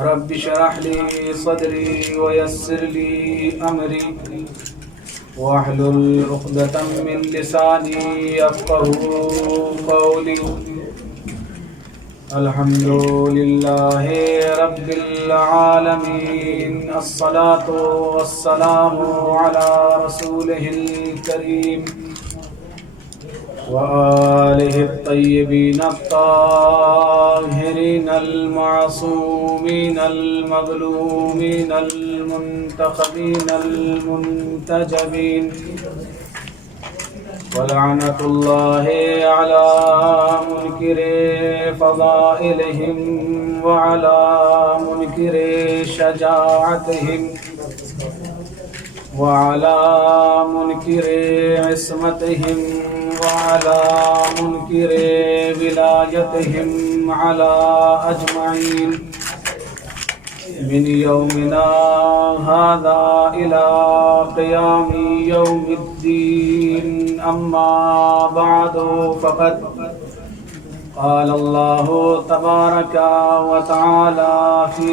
رب اشرح لي صدري ويسر لي أمري واحلل عقدة من لساني يفقهوا قولي. الحمد لله رب العالمين، الصلاة والسلام على رسوله الكريم وآله الطيبين الطاهرين المعصومين المظلومين المنتخبين المنتجبين، ولعنة الله على منكر فضائلهم وعلى منكر شجاعتهم وعلى منكر عصمتهم وعلى منكر ولايتهم على أجمعين من يومنا هذا إلى قيام يوم الدين. أما بعد فقد قال الله تبارك وتعالى في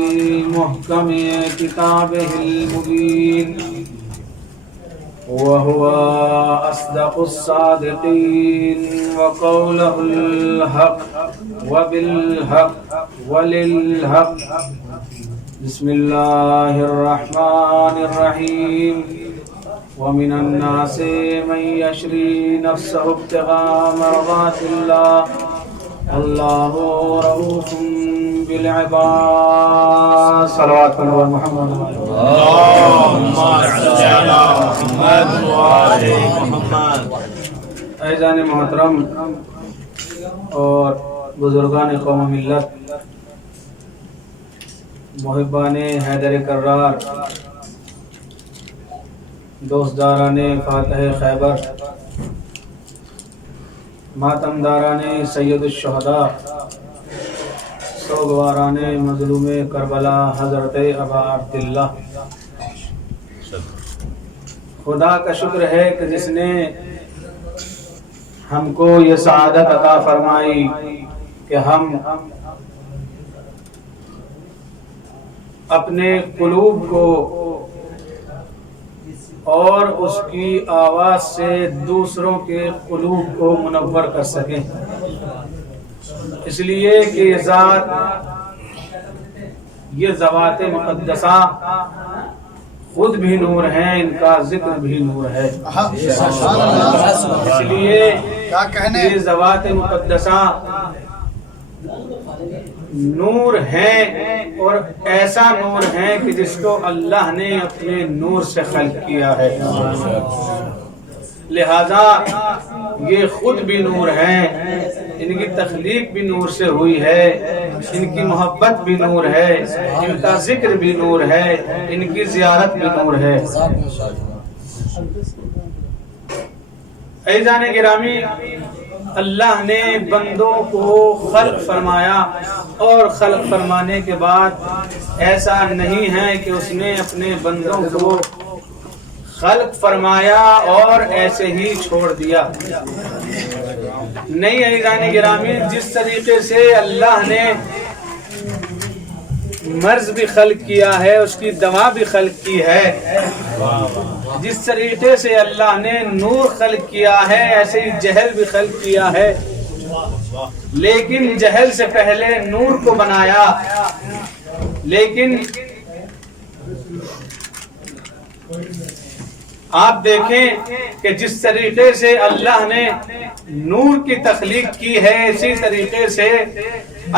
محكم كتابه المبين، وهو أصدق الصادقين وقوله الحق وبالحق وللحق. بسم الله الرحمن الرحيم. ومن الناس من يشري نفسه ابتغاء مرضات الله الله رؤوف بالعباد. صلوات على محمد. اللهم صل على محمد وعلى محمد. عزیزان محترم اور بزرگان قوم ملت، محبان حیدر کرار، دوستداران فاتح خیبر، ماتمداران سید الشہداء، سوگواران مظلوم کربلا حضرت ابا عبداللہ، خدا کا شکر ہے کہ جس نے ہم کو یہ سعادت عطا فرمائی کہ ہم اپنے قلوب کو اور اس کی آواز سے دوسروں کے قلوب کو منور کر سکیں، اس لیے کہ یہ ذوات مقدسہ خود بھی نور ہیں، ان کا ذکر بھی نور ہے. اس لیے یہ ذوات مقدسہ نور ہیں، اور ایسا نور ہے کہ جس کو اللہ نے اپنے نور سے خلق کیا ہے، لہذا یہ خود بھی نور ہیں، ان کی تخلیق بھی نور سے ہوئی ہے، ان کی محبت بھی نور ہے، ان کا ذکر بھی نور ہے، ان کی زیارت بھی نور ہے. عزیزان گرامی، اللہ نے بندوں کو خلق فرمایا، اور خلق فرمانے کے بعد ایسا نہیں ہے کہ اس نے اپنے بندوں کو خلق فرمایا اور ایسے ہی چھوڑ دیا. نہیں عزیزان گرامی، جس طریقے سے اللہ نے مرض بھی خلق کیا ہے، اس کی دوا بھی خلق کی ہے، جس طریقے سے اللہ نے نور خلق کیا ہے ایسے ہی جہل بھی خلق کیا ہے، لیکن جہل سے پہلے نور کو بنایا. لیکن آپ دیکھیں کہ جس طریقے سے اللہ نے نور کی تخلیق کی ہے، اسی طریقے سے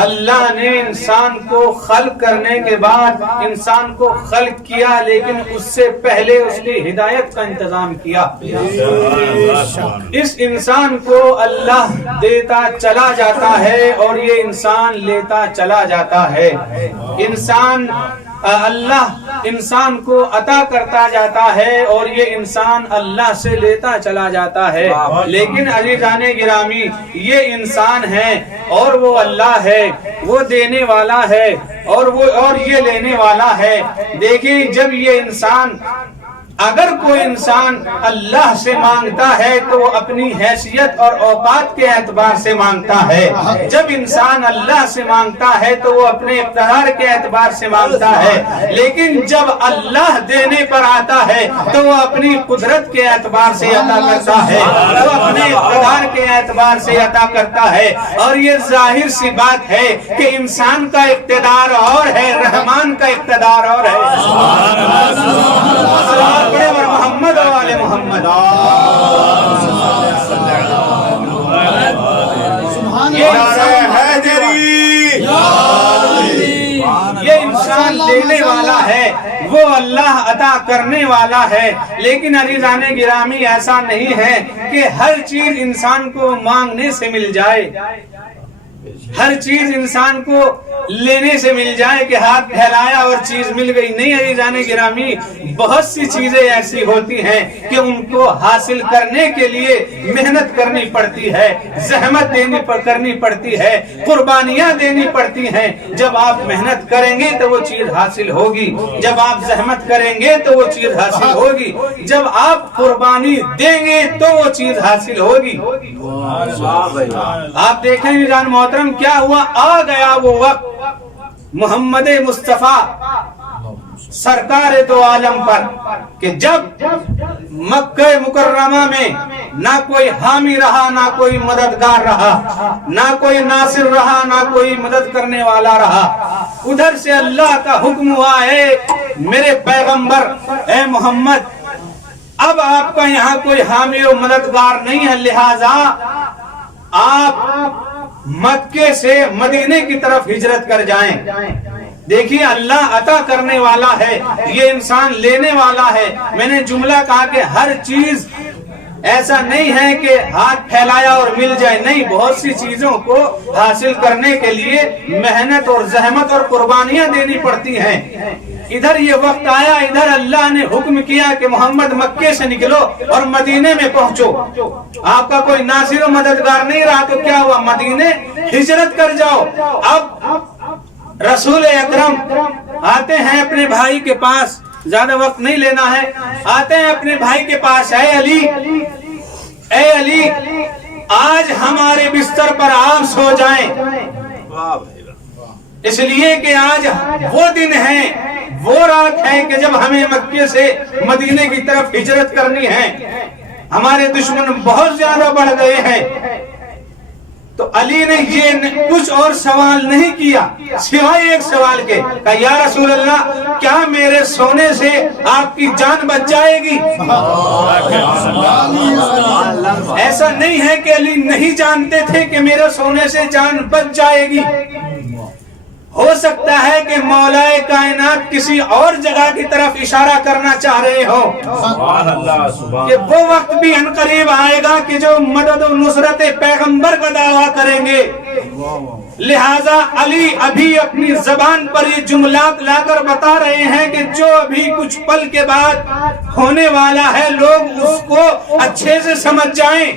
اللہ نے انسان کو خلق کرنے کے بعد انسان کو خلق کیا، لیکن اس سے پہلے اس کی ہدایت کا انتظام کیا. اس انسان کو اللہ دیتا چلا جاتا ہے اور یہ انسان لیتا چلا جاتا ہے. اللہ انسان کو عطا کرتا جاتا ہے اور یہ انسان اللہ سے لیتا چلا جاتا ہے. لیکن عزیزان گرامی، یہ انسان ہے اور وہ اللہ ہے، وہ دینے والا ہے اور یہ لینے والا ہے. دیکھیں، جب یہ انسان اگر کوئی انسان اللہ سے مانگتا ہے تو وہ اپنی حیثیت اور اوقات کے اعتبار سے مانگتا ہے. جب انسان اللہ سے مانگتا ہے تو وہ اپنے اقتدار کے اعتبار سے مانگتا ہے، لیکن جب اللہ دینے پر آتا ہے تو وہ اپنی قدرت کے اعتبار سے عطا کرتا ہے، وہ اپنے اقتدار کے اعتبار سے عطا کرتا ہے. اور یہ ظاہر سی بات ہے کہ انسان کا اقتدار اور ہے، رحمان کا اقتدار اور ہے. محمد و آل محمد. یہ انسان لینے والا ہے، وہ اللہ عطا کرنے والا ہے. لیکن عزیزان گرامی ایسا نہیں ہے کہ ہر چیز انسان کو مانگنے سے مل جائے، ہر چیز انسان کو لینے سے مل جائے کہ ہاتھ پھیلایا اور چیز مل گئی. نہیں عزیزان گرامی، بہت سی چیزیں ایسی ہوتی ہیں کہ ان کو حاصل کرنے کے لیے محنت کرنی پڑتی ہے، زحمت کرنی پڑتی ہے، قربانیاں دینی پڑتی ہیں. جب آپ محنت کریں گے تو وہ چیز حاصل ہوگی، جب آپ زحمت کریں گے تو وہ چیز حاصل ہوگی، جب آپ قربانی دیں گے تو وہ چیز حاصل ہوگی. آپ دیکھیں عزیزان محترم، کیا ہوا؟ آ گیا وہ وقت محمد مصطفیٰ سرکار دو عالم پر کہ جب مکہ مکرمہ میں نہ کوئی حامی رہا، نہ کوئی مددگار رہا، نہ کوئی ناصر رہا، نہ کوئی مدد کرنے والا رہا. ادھر سے اللہ کا حکم ہوا، اے میرے پیغمبر، اے محمد، اب آپ کا یہاں کوئی حامی و مددگار نہیں ہے، لہذا آپ مکے سے مدینے کی طرف ہجرت کر جائیں. دیکھیے اللہ عطا کرنے والا ہے، یہ انسان لینے والا ہے. میں نے جملہ کہا کہ ہر چیز ایسا نہیں ہے کہ ہاتھ پھیلایا اور مل جائے، نہیں، بہت سی چیزوں کو حاصل کرنے کے لیے محنت اور زحمت اور قربانیاں دینی پڑتی ہیں. ادھر یہ وقت آیا، ادھر اللہ نے حکم کیا کہ محمد مکے سے نکلو اور مدینے میں پہنچو. آپ کا کوئی ناصر و مددگار نہیں رہا تو کیا ہوا؟ مدینے ہجرت کر جاؤ. اب رسول اکرم آتے ہیں اپنے بھائی کے پاس، زیادہ وقت نہیں لینا ہے، آتے ہیں اپنے بھائی کے پاس، اے علی، اے علی، آج ہمارے بستر پر آپ سو جائیں، اس لیے کہ آج وہ دن ہے، وہ رات ہے کہ جب ہمیں مکے سے مدینے کی طرف ہجرت کرنی ہے. ہمارے دشمن بہت زیادہ بڑھ گئے ہیں. تو علی نے یہ کچھ اور سوال نہیں کیا سوائے ایک سوال کے، کہا یا رسول اللہ، کیا میرے سونے سے آپ کی جان بچ جائے گی؟ ایسا نہیں ہے کہ علی نہیں جانتے تھے کہ میرے سونے سے جان بچ جائے گی. ہو سکتا ہے کہ مولا کائنات کسی اور جگہ کی طرف اشارہ کرنا چاہ رہے ہو کہ وہ وقت بھی ان قریب آئے گا کہ جو مدد و نصرت پیغمبر کا دعویٰ کریں گے. لہذا علی ابھی اپنی زبان پر یہ جملات لا کر بتا رہے ہیں کہ جو ابھی کچھ پل کے بعد ہونے والا ہے، لوگ اس کو اچھے سے سمجھ جائیں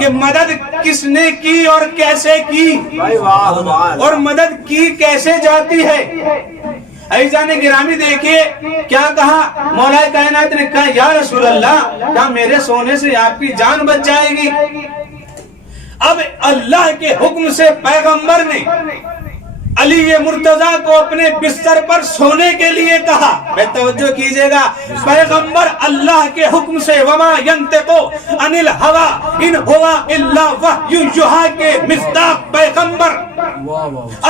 کہ مدد کس نے کی اور کیسے کی، اور مدد کی کیسے جاتی ہے. عزیزان گرامی دیکھیے کیا کہا مولا کائنات نے، کہا یا رسول اللہ، کیا میرے سونے سے آپ کی جان بچ جائے گی؟ اب اللہ کے حکم سے پیغمبر نے علی مرتضیٰ کو اپنے بستر پر سونے کے لیے کہا. میں توجہ کیجئے گا، پیغمبر اللہ کے حکم سے وما ینطقو عن الہوی ان ہوا الا وحی یوحی کے مصداق پیغمبر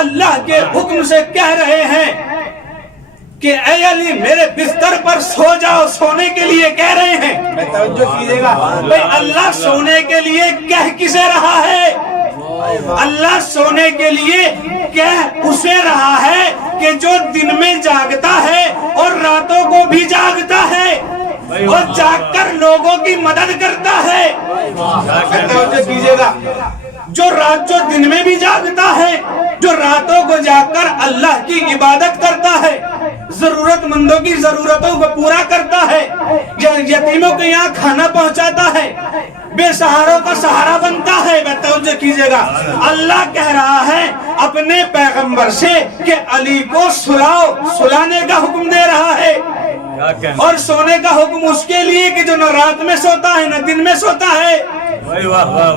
اللہ کے حکم سے کہہ رہے ہیں کہ اے علی میرے بستر پر سو جاؤ، سونے کے لیے کہہ رہے ہیں. میں توجہ کیجئے گا، بھئی اللہ سونے کے لیے کہہ کسے رہا ہے؟ اللہ سونے کے لیے کہہ اسے رہا ہے کہ جو دن میں جاگتا ہے اور راتوں کو بھی جاگتا ہے اور جاگ کر لوگوں کی مدد کرتا ہے. توجہ کیجئے گا، جو دن میں بھی جاگتا ہے، جو راتوں کو جاگ کر اللہ کی عبادت کرتا ہے، ضرورت مندوں کی ضرورتوں کو پورا کرتا ہے، یتیموں کے یہاں کھانا پہنچاتا ہے، بے سہاروں کا سہارا بنتا ہے. توجہ کیجئے گا، اللہ کہہ رہا ہے اپنے پیغمبر سے کہ علی کو سلاؤ، سلانے کا حکم دے رہا ہے. اور سونے کا حکم اس کے لیے کہ جو نہ رات میں سوتا ہے نہ دن میں سوتا ہے.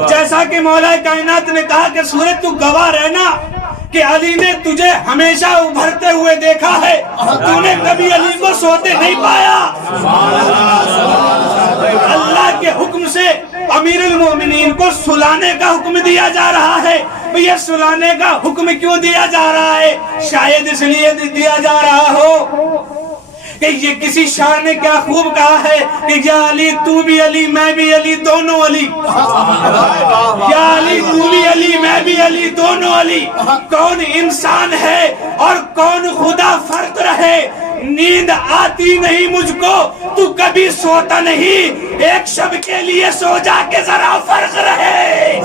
جیسا کہ مولا کائنات نے کہا کہ سورج تو گواہ رہنا کہ علی نے تجھے ہمیشہ ابھرتے ہوئے دیکھا ہے, تو نے کبھی علی کو سوتے نہیں پایا. اللہ کے حکم سے امیر المومنین کو سلانے کا حکم دیا جا رہا ہے. یہ سلانے کا حکم کیوں دیا جا رہا ہے؟ شاید اس لیے دیا جا رہا ہو کہ یہ کسی شاعر نے کیا خوب کہا ہے کہ یا علی تو بھی علی میں بھی علی دونوں علی, یا علی تو بھی علی میں بھی علی دونوں علی. کون انسان ہے اور کون خدا فرق رہے. نیند آتی نہیں مجھ کو تو کبھی سوتا نہیں, ایک شب کے لیے سو جا کے ذرا فرق رہے.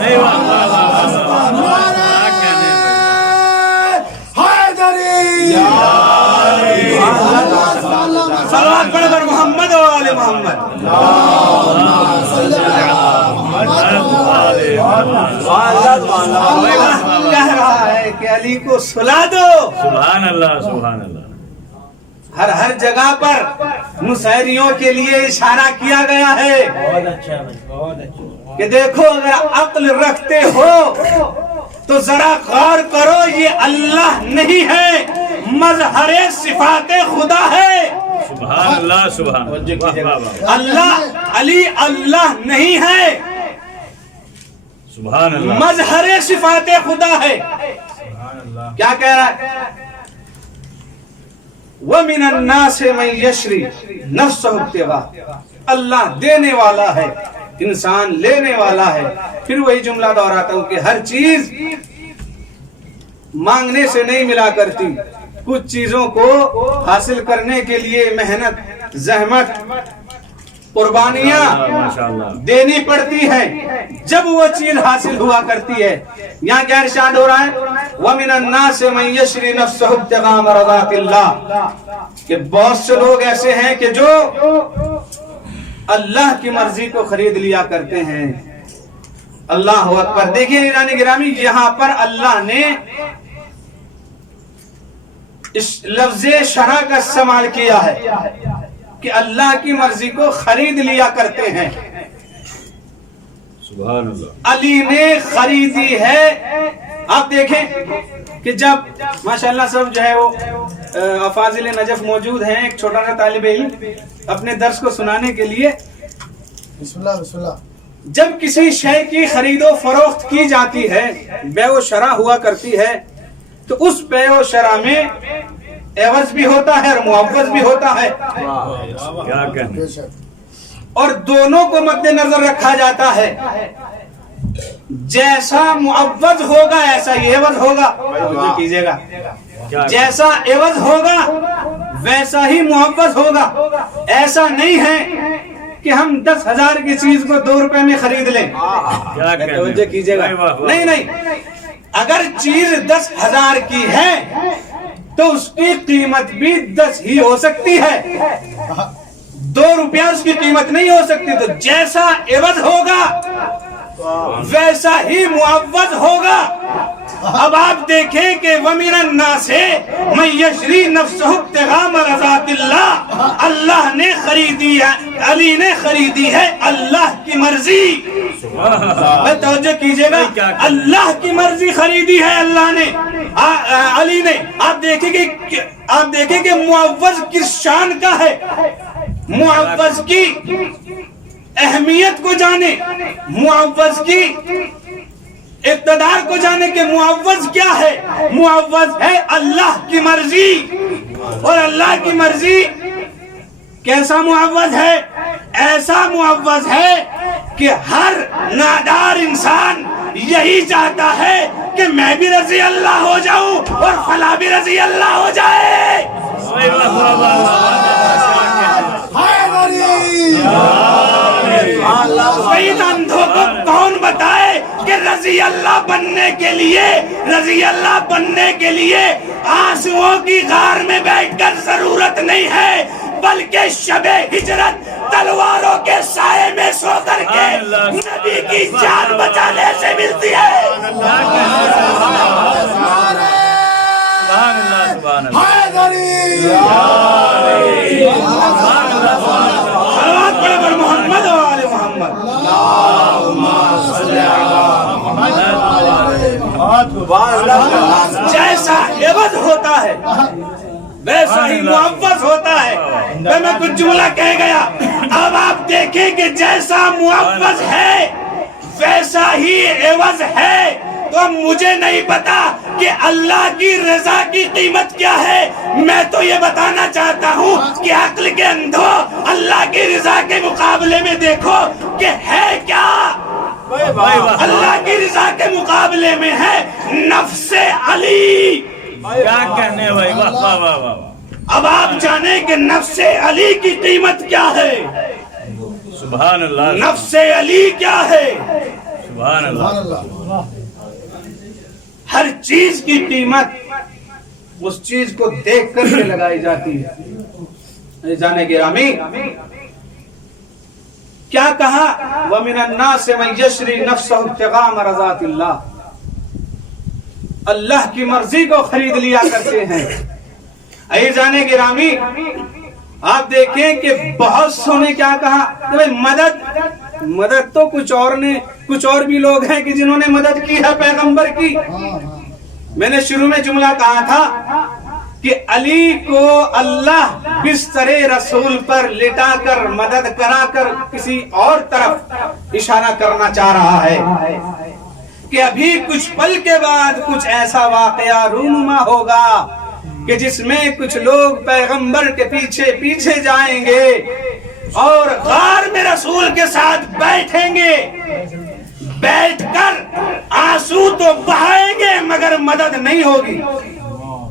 صلوات پڑھ کر محمد و آل محمد. کہہ رہا ہے کہ علی کو سلا دو. سبحان اللہ سبحان اللہ. ہر جگہ پر مسحریوں کے لیے اشارہ کیا گیا ہے کہ دیکھو اگر عقل رکھتے ہو تو ذرا غور کرو, یہ اللہ نہیں ہے, مظہر صفات خدا ہے. سبحان اللہ سبحان اللہ علی اللہ نہیں ہے, سبحان اللہ, مظہر صفات خدا ہے. کیا کہہ رہا ہے؟ وَمِنَ النَّاسِ مَن يَشْرِي نَفْسَهُ ابْتِغَاءَ. اللہ دینے والا ہے, انسان لینے والا ہے. پھر وہی جملہ دہراتا ہوں کہ ہر چیز مانگنے سے نہیں ملا کرتی. کچھ چیزوں کو حاصل کرنے کے لیے محنت, زحمت, قربانیاں دینی پڑتی ہیں, جب وہ چیز حاصل ہوا کرتی ہے. یہاں کیا ارشاد ہو رہا ہے؟ وَمِنَ النَّاسِ مَن يَشْرِي نَفْسَهُ ابْتِغَاءَ مَرْضَاتِ اللَّهِ. کہ بہت سے لوگ ایسے ہیں کہ جو اللہ کی مرضی کو خرید لیا کرتے ہیں. اللہ اکبر. دیکھیں ایرانی گرامی, یہاں پر اللہ نے اس لفظ شرع کا استعمال کیا ہے کہ اللہ کی مرضی کو خرید لیا کرتے ہیں. سبحان اللہ. علی نے خریدی ہے. آپ دیکھیں کہ جب ماشاءاللہ سب جو ہے وہ افاضل نجف موجود ہیں, ایک چھوٹا سا طالب علم اپنے درس کو سنانے کے لیے, بسم اللہ بسم اللہ, جب کسی شے کی خرید و فروخت کی جاتی ہے, بیع و شرع ہوا کرتی ہے, تو اس بیع و شرع میں عوض بھی ہوتا ہے اور معوض بھی ہوتا ہے, کیا کہنے. بے شک. اور دونوں کو مد نظر رکھا جاتا ہے. جیسا معوض ہوگا ایسا ہی عوض ہوگا. کیجئے گا, جیسا عوض ہوگا ویسا ہی معوض ہوگا. ایسا نہیں ہے کہ ہم 10,000 کی چیز کو 2 روپے میں خرید لیں. توجہ کیجئے گا. نہیں نہیں, اگر چیز 10,000 کی ہے تو اس کی قیمت بھی 10 ہی ہو سکتی ہے, 2 روپیہ اس کی قیمت نہیں ہو سکتی. تو جیسا عوض ہوگا ویسا ہی معوض ہوگا. اب آپ دیکھیں کہ وَمِنَ النَّاسِ مَن يَشْرِي نَفْسَهُ ابْتِغَاءَ مَرْضَاتِ اللَّهِ. اللہ نے خریدی ہے, علی نے خریدی ہے اللہ کی مرضی. توجہ کیجئے گا, اللہ کی مرضی خریدی ہے اللہ نے, علی نے. آپ دیکھیں کہ معوض کس شان کا ہے, معوض کی اہمیت کو جانے, معوض کی اقتدار کو جانے کہ معوض کیا ہے. معوض ہے اللہ کی مرضی. اور اللہ کی مرضی کیسا معوض ہے؟ ایسا معوض ہے کہ ہر نادار انسان یہی چاہتا ہے کہ میں بھی رضی اللہ ہو جاؤں اور فلاں بھی رضی اللہ ہو جائے. شہید اندھوں کو کون بتائے کہ رضی اللہ بننے کے لیے آنسوؤں کی غار میں بیٹھ کر ضرورت نہیں ہے, بلکہ شب ہجرت تلواروں کے سائے میں سو کر کے نبی کی جان بچانے سے ملتی ہے. سبحان اللہ سبحان اللہ حیدری صلوات پڑھے پر محمد و آل محمد جیسا عوض ہوتا ہے ویسا ہی معوض ہوتا ہے. میں کچھ جملہ کہہ گیا. اب آپ دیکھیں کہ جیسا معوض ہے ویسا ہی عوض ہے. تو مجھے نہیں پتا کہ اللہ کی رضا کی قیمت کیا ہے. میں تو یہ بتانا چاہتا ہوں کہ عقل کے اندھو اللہ کی رضا کے مقابلے میں دیکھو کہ ہے کیا. اللہ کی رضا کے مقابلے میں ہے نفس علی. کیا کہنے بھائی واہ واہ واہ واہ. اب آپ جانیں کہ نفس علی کی قیمت کیا ہے. سبحان اللہ نفس علی کیا ہے. سبحان اللہ سبحان اللہ. ہر چیز کی قیمت اس چیز کو دیکھ کر کے لگائی جاتی ہے. جانے گرامی کیا کہا وَمِنَ النَّاسِ مَن يَشْرِي نَفْسَهُ ابْتِغَاءَ مَرْضَاتِ اللَّهِ. اللہ کی مرضی کو خرید لیا کرتے ہیں. اے جانے گرامی آپ دیکھیں کہ بہت سو نے کیا کہا کہ مدد تو کچھ اور بھی لوگ ہیں کہ جنہوں نے مدد کی ہے پیغمبر کی. میں نے شروع میں جملہ کہا تھا کہ علی کو اللہ بستر رسول پر لٹا کر مدد کرا کر کسی اور طرف اشارہ کرنا چاہ رہا ہے کہ ابھی کچھ پل کے بعد کچھ ایسا واقعہ رونما ہوگا کہ جس میں کچھ لوگ پیغمبر کے پیچھے پیچھے جائیں گے اور غار میں رسول کے ساتھ بیٹھیں گے. بیٹھ کر آنسو تو بہائیں گے مگر مدد نہیں ہوگی.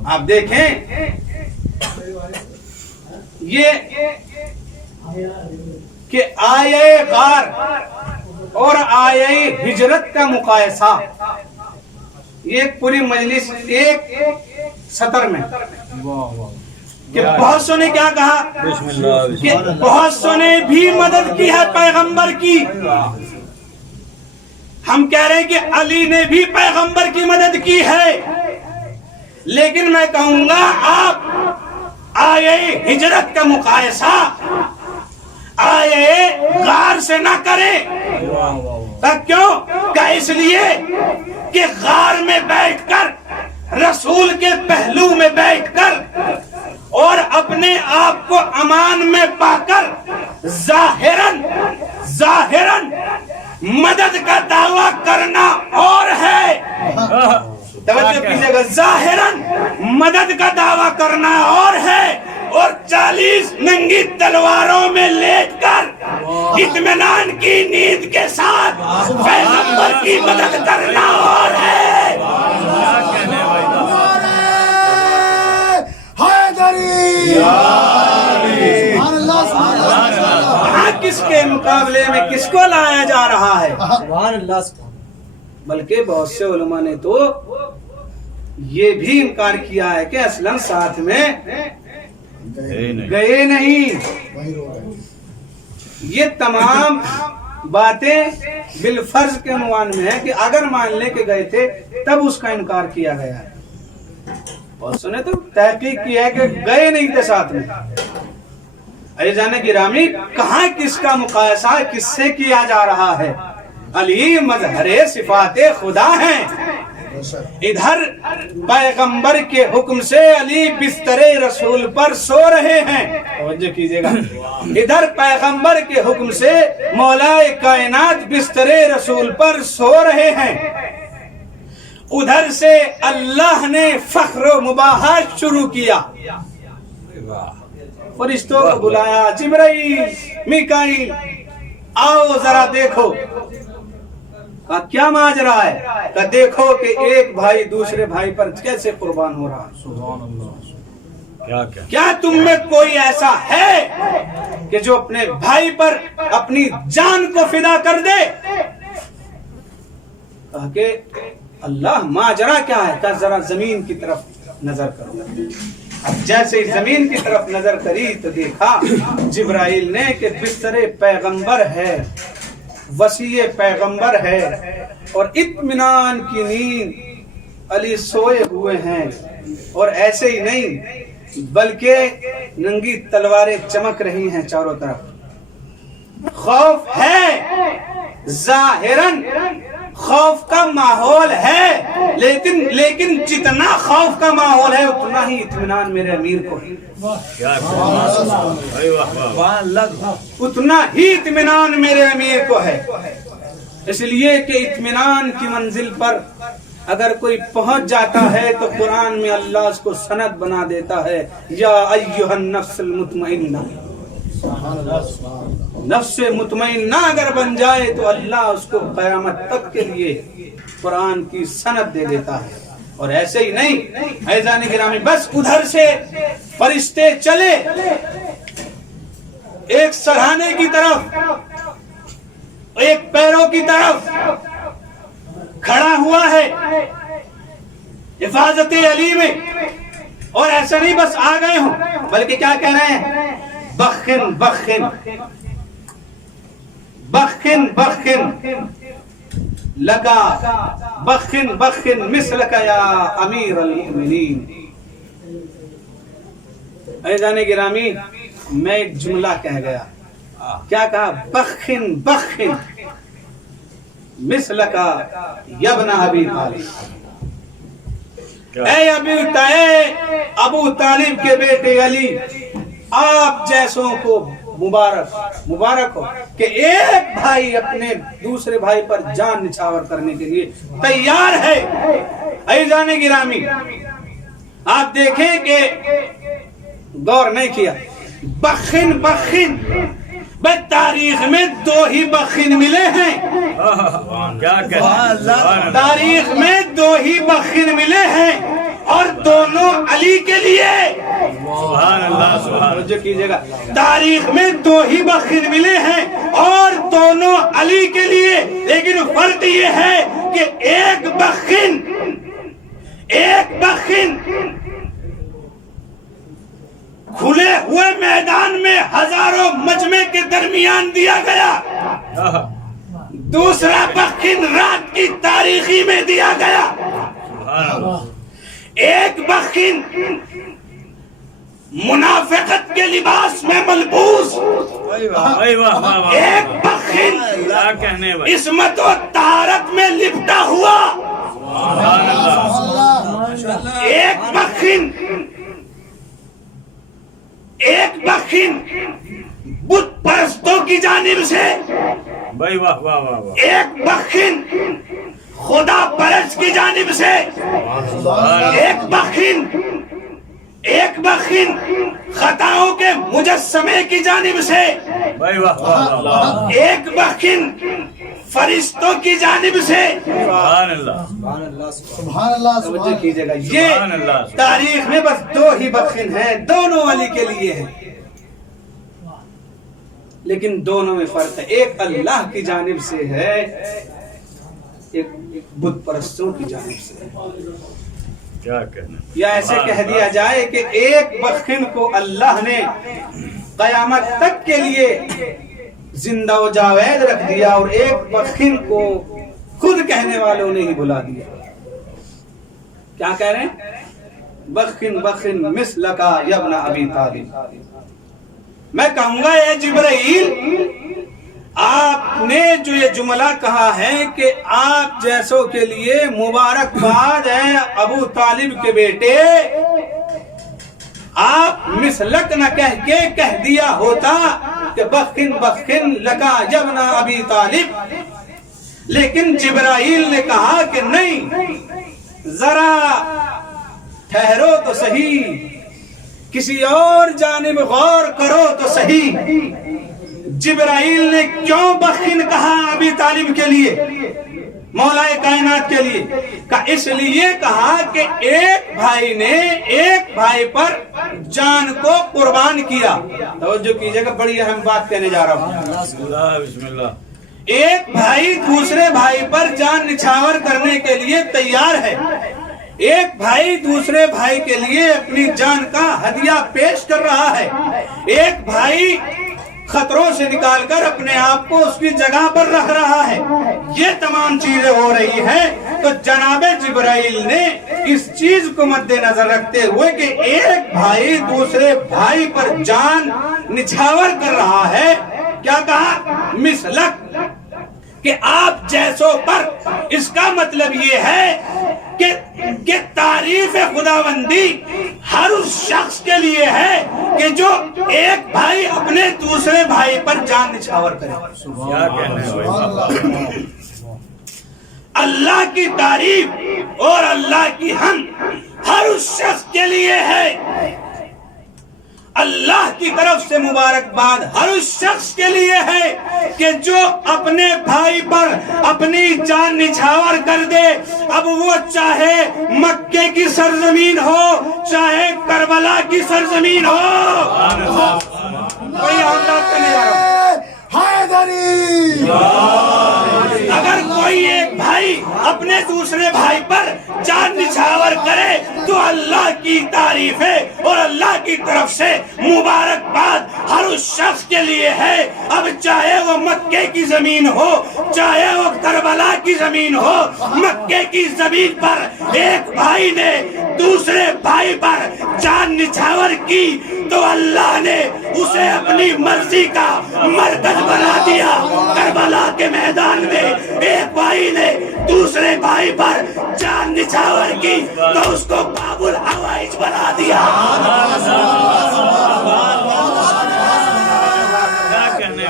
آپ دیکھیں یہ کہ آیے غار اور آیے ہجرت کا مقایسہ یہ پوری مجلس ایک سطر میں کہ بہت سو نے کیا کہا بسم اللہ کہ بہت سو نے بھی مدد کی ہے پیغمبر کی. ہم کہہ رہے ہیں کہ علی نے بھی پیغمبر کی مدد کی ہے. لیکن میں کہوں گا آپ آیے ہجرت کا مقایسہ آیے غار سے نہ کریں. کیوں کہ اس لیے کہ غار میں بیٹھ کر رسول کے پہلو میں بیٹھ کر اور اپنے آپ کو امان میں پا کر ظاہراً مدد کا دعویٰ کرنا اور ہے. توجہ کیجئے گا. ظاہراً مدد کا دعویٰ کرنا اور ہے اور 40 ننگی تلواروں میں لیٹ کر اطمینان کی نیند کے ساتھ پیغمبر کی مدد کرنا اور ہے. وہاں کس کے مقابلے میں کس کو لایا جا رہا ہے. بلکہ بہت سے علماء نے تو یہ بھی انکار کیا ہے کہ اصلاً ساتھ میں گئے نہیں. یہ تمام باتیں بالفرض کے عنوان میں ہے کہ اگر مان لیں کہ گئے تھے تب اس کا انکار کیا گیا ہے. اور سنے تو تحقیق کی ہے کہ گئے نہیں تھے ساتھ میں. اے جانے گرامی کہاں کس کا مقایسہ کس سے کیا جا رہا ہے. علی مظہر صفات خدا ہیں. ادھر پیغمبر کے حکم سے علی بستر رسول پر سو رہے ہیں. توجہ کیجئے گا. ادھر پیغمبر کے حکم سے مولا کائنات بستر رسول پر سو رہے ہیں. ادھر سے اللہ نے فخر و مباحث شروع کیا. فرشتوں کو بلایا جبرائیل میکائیل آؤ ذرا دیکھو. کیا ماجرا ہے؟ کہ دیکھو کہ ایک بھائی دوسرے بھائی پر کیسے قربان ہو رہا ہے. کیا تم میں کوئی ایسا ہے کہ جو اپنے بھائی پر اپنی جان کو فدا کر دے؟ کہا کہ اللہ ماجرا کیا ہے؟ کہ ذرا زمین کی طرف نظر کرو. اب جیسے زمین کی طرف نظر کری تو دیکھا جبرائیل نے کہ بستر پیغمبر ہے, وسیع پیغمبر ہے اور اطمینان کی نیند علی سوئے ہوئے ہیں. اور ایسے ہی نہیں بلکہ ننگی تلواریں چمک رہی ہیں چاروں طرف. خوف ہے ظاہراً، خوف کا ماحول ہے، لیکن جتنا خوف کا ماحول ہے اتنا ہی اطمینان میرے امیر کو ہے. کیا بھائی واہ واہ اتنا ہی اطمینان میرے امیر کو ہے. اس لیے کہ اطمینان کی منزل پر اگر کوئی پہنچ جاتا ہے تو قرآن میں اللہ اس کو سند بنا دیتا ہے. یا ایھا النفس المطمئنہ، نفس مطمئنہ اگر بن جائے تو اللہ اس کو قیامت تک کے لیے قرآن کی سند دے دیتا ہے. اور ایسے ہی نہیں عزیزان گرامی، بس ادھر سے فرشتے چلے ایک سرہانے کی طرف، ایک پیروں کی طرف کھڑا ہوا ہے حفاظت علی میں، اور ایسا نہیں بس آ گئے ہوں، بلکہ کیا کہہ رہے ہیں؟ بخن بخن بخن بخن لگا، بخن بخن مثلک یا امیر المؤمنین. عزیزان گرامی، میں ایک جملہ کہہ گیا. کیا کہا؟ بخن بخن مثلک یا ابن ابی طالب. اے ابو طالب کے بیٹے علی، آپ جیسوں کو مبارک ہو کہ ایک بھائی اپنے دوسرے بھائی پر جان نچھاور کرنے کے لیے تیار ہے. عزیزان گرامی، آپ دیکھیں کہ غور نہیں کیا، بخن بخن تاریخ میں دو ہی بخن ملے ہیں. تاریخ میں دو ہی بخن ملے ہیں اور دونوں علی کے لیے. سبحان اللہ سبحان اللہ. جو کیجئے گا، تاریخ میں دو ہی بخن ملے ہیں اور دونوں علی کے لیے، لیکن فرق یہ ہے کہ ایک بخن کھلے ہوئے میدان میں ہزاروں مجمع کے درمیان دیا گیا، دوسرا بخن رات کی تاریخی میں دیا گیا. ایک بخن منافقت کے لباس میں ملبوس، ایک بخن عصمت و طہارت میں لپٹا ہوا، ایک بخن بت پرستوں کی جانب سے، ایک بخن خدا پرست کی جانب سے، ایک بخن خطاؤں کے مجسمے کی جانب سے، ایک بخن فرشتوں کی جانب سے. سبحان اللہ سبحان اللہ توجہ کیجئے گا، یہ تاریخ میں بس دو ہی بخن ہیں، دونوں علی کے لیے ہیں، لیکن دونوں میں فرق ہے. ایک اللہ کی جانب سے ہے، ایک بت پرستوں کی جانب سے. کیا کہنا، یا ایسے کہہ دیا جائے کہ ایک بخن کو اللہ نے قیامت تک کے لیے زندہ و جاوید رکھ دیا اور ایک بخن کو خود کہنے والوں نے ہی بلا دیا. کیا کہہ رہے ہیں؟ بخن بخن مثلک یا ابن ابی طالب. میں کہوں گا اے جبرائیل، آپ نے جو یہ جملہ کہا ہے کہ آپ جیسوں کے لیے مبارکباد ہے ابو طالب کے بیٹے، آپ مثلک نہ کہہ کے کہہ دیا ہوتا کہ بخن بخن لگا ابن ابی طالب. لیکن جبرائیل نے کہا کہ نہیں، ذرا ٹھہرو تو صحیح، کسی اور جانب غور کرو تو صحیح. جبرائیل نے کیوں بخن کہا ابی طالب کے لیے، مولا کائنات کے لیے؟ اس لیے کہا کہ ایک بھائی نے ایک بھائی پر جان کو قربان کیا. توجہ کیجئے گا، بڑی اہم بات کہنے جا رہا ہوں. بسم اللہ. ایک بھائی دوسرے بھائی پر جان نچھاور کرنے کے لیے تیار ہے، ایک بھائی دوسرے بھائی کے لیے اپنی جان کا ہدیہ پیش کر رہا ہے، ایک بھائی خطروں سے نکال کر اپنے آپ کو اس کی جگہ پر رکھ رہا ہے، یہ تمام چیزیں ہو رہی ہیں، تو جناب جبرائیل نے اس چیز کو مد نظر رکھتے ہوئے کہ ایک بھائی دوسرے بھائی پر جان نچھاور کر رہا ہے، کیا کہا؟ مثلک، کہ آپ جیسوں پر، اس کا مطلب یہ ہے کہ تعریف خداوندی ہر اس شخص کے لیے ہے کہ جو ایک بھائی اپنے دوسرے بھائی پر جان نچھاور کرے۔ کیا کہنے بھائی؟ اللہ کی تعریف اور اللہ کی حمد ہر اس شخص کے لیے ہے، اللہ کی طرف سے مبارکباد ہر اس شخص کے لیے ہے کہ جو اپنے بھائی پر اپنی جان نچھاور کر دے، اب وہ چاہے مکے کی سرزمین ہو چاہے کربلا کی سرزمین ہو۔ کوئی آداب نہیں آ رہا۔ اگر کوئی ایک بھائی اپنے دوسرے بھائی پر جان نچھاور کرے تو اللہ کی تعریف ہے اور اللہ کی طرف سے مبارکباد ہر اس شخص کے لیے ہے، اب چاہے وہ مکے کی زمین ہو چاہے وہ کربلا کی زمین ہو۔ مکے کی زمین پر ایک بھائی نے دوسرے بھائی پر جان نچھاور کی تو اللہ نے اسے اپنی مرضی کا مرکز بنا دیا۔ کربلا کے میدان میں ایک بھائی نے دوسرے بھائی پر جان نچھاور کی تو اس کو باب الحوائج بنا دیا۔ کیا کہنے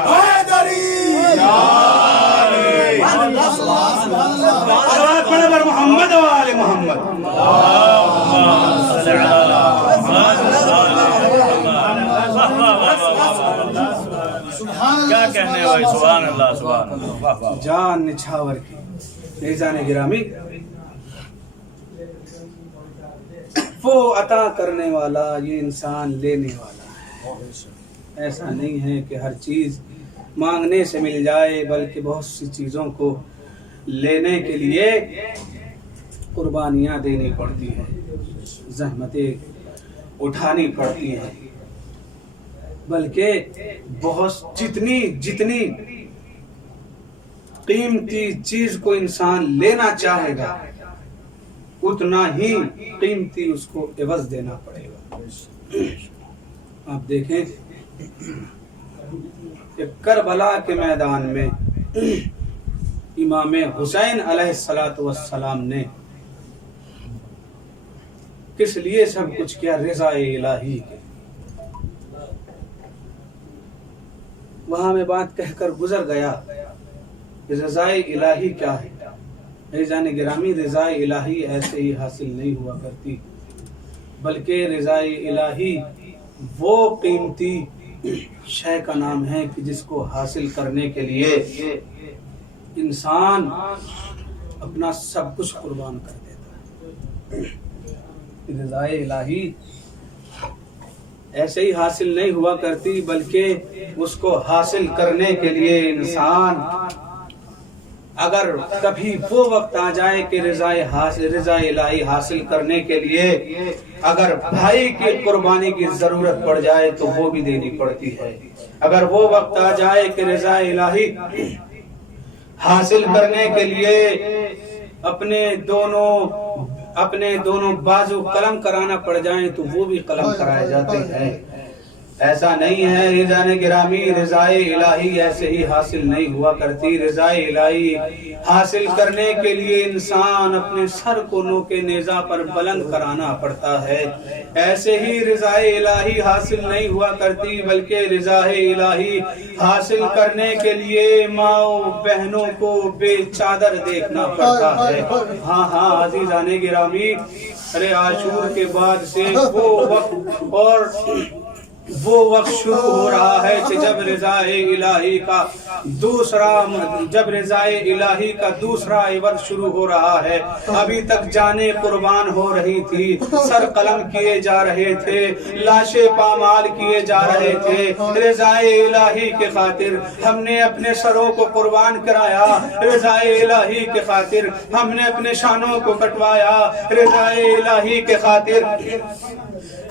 پر محمد و آل محمد۔ کیا کہنے بھائی؟ سبحان اللہ، سبحان اللہ۔ جان نچھاور کی۔ میزان گرامی، وہ عطا کرنے والا، یہ انسان لینے والا ہے۔ ایسا نہیں ہے کہ ہر چیز مانگنے سے مل جائے، بلکہ بہت سی چیزوں کو لینے کے لیے قربانیاں دینی پڑتی ہیں، زحمتیں اٹھانی پڑتی ہیں، بلکہ بہت جتنی قیمتی چیز کو انسان لینا چاہے گا اتنا ہی قیمتی اس کو عوض دینا پڑے گا۔ آپ دیکھیں کہ کربلا کے میدان میں امام حسین علیہ السلام نے کس لیے سب کچھ کیا؟ رضا الہی کے۔ وہاں میں بات کہہ کر گزر گیا رضا الہی کیا ہے۔ میزان گرامی، رضا الہی ایسے ہی حاصل نہیں ہوا کرتی، بلکہ رضا الہی وہ قیمتی شے کا نام ہے کہ جس کو حاصل کرنے کے لیے انسان اپنا سب کچھ قربان کر دیتا ہے۔ رضا الہی ایسے ہی حاصل نہیں ہوا کرتی، بلکہ اس کو حاصل کرنے کے لیے انسان اگر کبھی وہ وقت آ جائے کہ رضا الہی حاصل کرنے کے لیے اگر بھائی کی قربانی کی ضرورت پڑ جائے تو وہ بھی دینی پڑتی ہے۔ اگر وہ وقت آ جائے کہ رضا الہی حاصل کرنے کے لیے اپنے دونوں بازو قلم کرانا پڑ جائیں تو وہ بھی قلم کرائے جاتے ہیں۔ ایسا نہیں ہے رضا گرامی، رضا الہی ایسے ہی حاصل نہیں ہوا کرتی۔ رضا الہی حاصل کرنے کے لیے انسان اپنے سر کو نوک نیزہ پر بلند کرانا پڑتا ہے۔ ایسے ہی رضا الہی حاصل نہیں ہوا کرتی، بلکہ رضا الہی حاصل کرنے کے لیے ماؤں بہنوں کو بے چادر دیکھنا پڑتا ہے۔ ہاں عزیزان گرامی، ارے عاشور کے بعد سے وہ وقت شروع ہو رہا ہے کہ جب رضا الہی کا دوسرا عوض شروع ہو رہا ہے۔ ابھی تک جانیں قربان ہو رہی تھی، سر قلم کیے جا رہے تھے، لاشیں پامال کیے جا رہے تھے۔ رضا الہی کے خاطر ہم نے اپنے سروں کو قربان کرایا، رضا الہی کے خاطر ہم نے اپنے شانوں کو کٹوایا، رضا الہی کے خاطر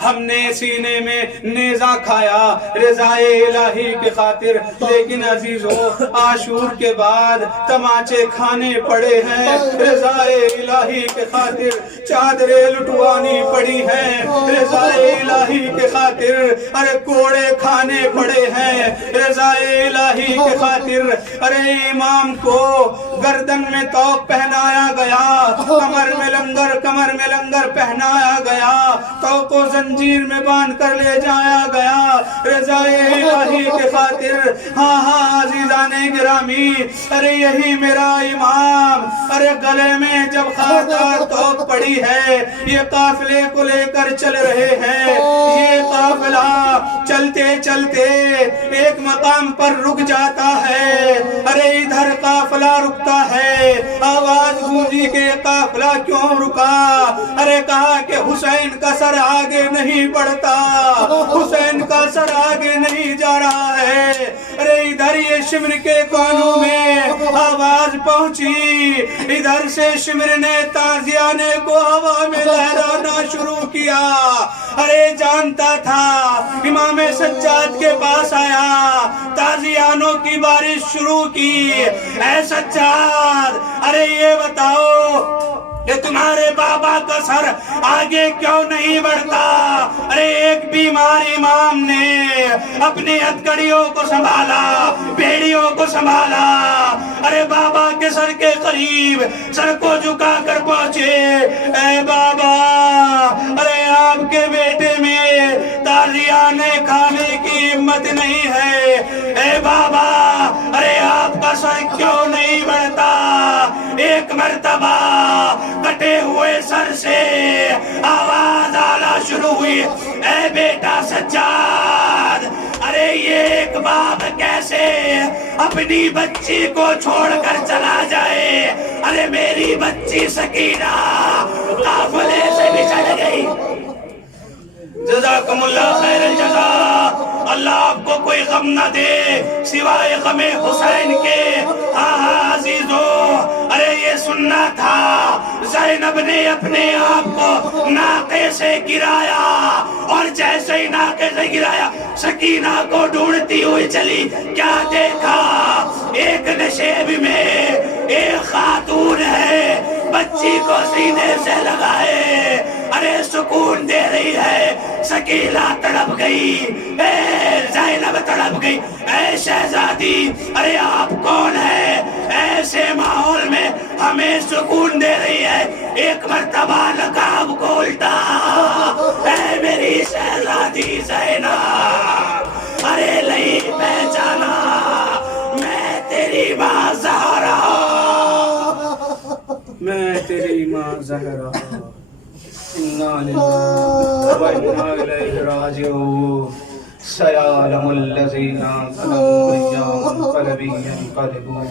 ہم نے سینے میں نیزہ میوہ کھایا رضائے الہی کی خاطر، لیکن عزیزوں عاشور کے بعد تماچے کھانے پڑے ہیں رضائے الہی کے خاطر، چادریں لٹوانی پڑی ہیں رضائے الہی کے خاطر، ارے کوڑے کھانے پڑے ہیں رضائے الہی کے خاطر، ارے امام کو گردن میں توق پہنایا گیا، کمر میں لنگر پہنایا گیا، توق کو زنجیر میں باندھ کر لے جایا گیا رضائے الہی کے خاطر۔ ہاں عزیزان گرامی، ارے یہی میرا امام، ارے گلے میں جب خاردار توق پڑی ہے، یہ قافلے کو لے کر چل رہے ہیں، یہ قافلہ چلتے چلتے ایک مقام پر رک جاتا ہے، ارے ادھر قافلہ رکتا ہے، آواز گونجی کہ قافلہ کیوں رکا؟ ارے کہا کہ حسین کا سر آگے نہیں بڑھتا، حسین کا سر آگے نہیں جا رہا ہے۔ ارے ادھر یہ شمر کے کانوں میں آواز پہنچی، ادھر سے شمر نے تازیانے کو ہوا میں لہرانا شروع کیا۔ ارے جانتا تھا امام سجاد کے پاس آیا، تازیانوں کی بارش شروع کی۔ اے سجاد، ارے یہ بتاؤ کہ تمہارے بابا کا سر آگے کیوں نہیں بڑھتا؟ ارے ایک بیمار امام نے اپنی ہتھکڑیوں کو سنبھالا، بیڑیوں کو سنبھالا، ارے بابا کے سر کے قریب سر کو جھکا کر پہنچے۔ اے بابا، ارے آپ کے بیٹے میں تازیانے کھانے کی ہمت نہیں ہے۔ اے بابا، ارے آپ کا سر کیوں نہیں بڑھتا؟ ایک مرتبہ کٹے ہوئے سر سے آواز آنا شروع ہوئی، اے بیٹا سجاد، ارے یہ ایک باپ کیسے اپنی بچی کو چھوڑ کر چلا جائے؟ ارے میری بچی سکینہ قافلے سے بھی چل گئی۔ جزاکم اللہ خیر الجزا، اللہ آپ کو کوئی غم نہ دے سوائے غم حسین کے۔ ہاں عزیزو، ارے یہ سننا تھا، زینب نے اپنے آپ کو ناقے سے گرایا، اور جیسے ہی ناقے سے گرایا سکینہ کو ڈھونڈتی ہوئی چلی۔ کیا دیکھا؟ ایک نشیب میں ایک خاتون ہے، بچی کو سینے سے لگائے، ارے سکون دے رہی ہے۔ سکینہ تڑپ گئی، اے زینب تڑپ گئی، اے شہزادی، ارے آپ کون ہے؟ ایسے ماحول میں ہمیں سکون دے رہی ہے، ایک مرتبہ نقاب کو الٹا، اے میری شہزادی زینب، ارے نہیں پہچانا میں تیری ماں زہرا، میں تیری ماں زہرا، انا للہ و انا الیہ راجعون، سیعلم الذین ظلموا ای منقلب ینقلبون۔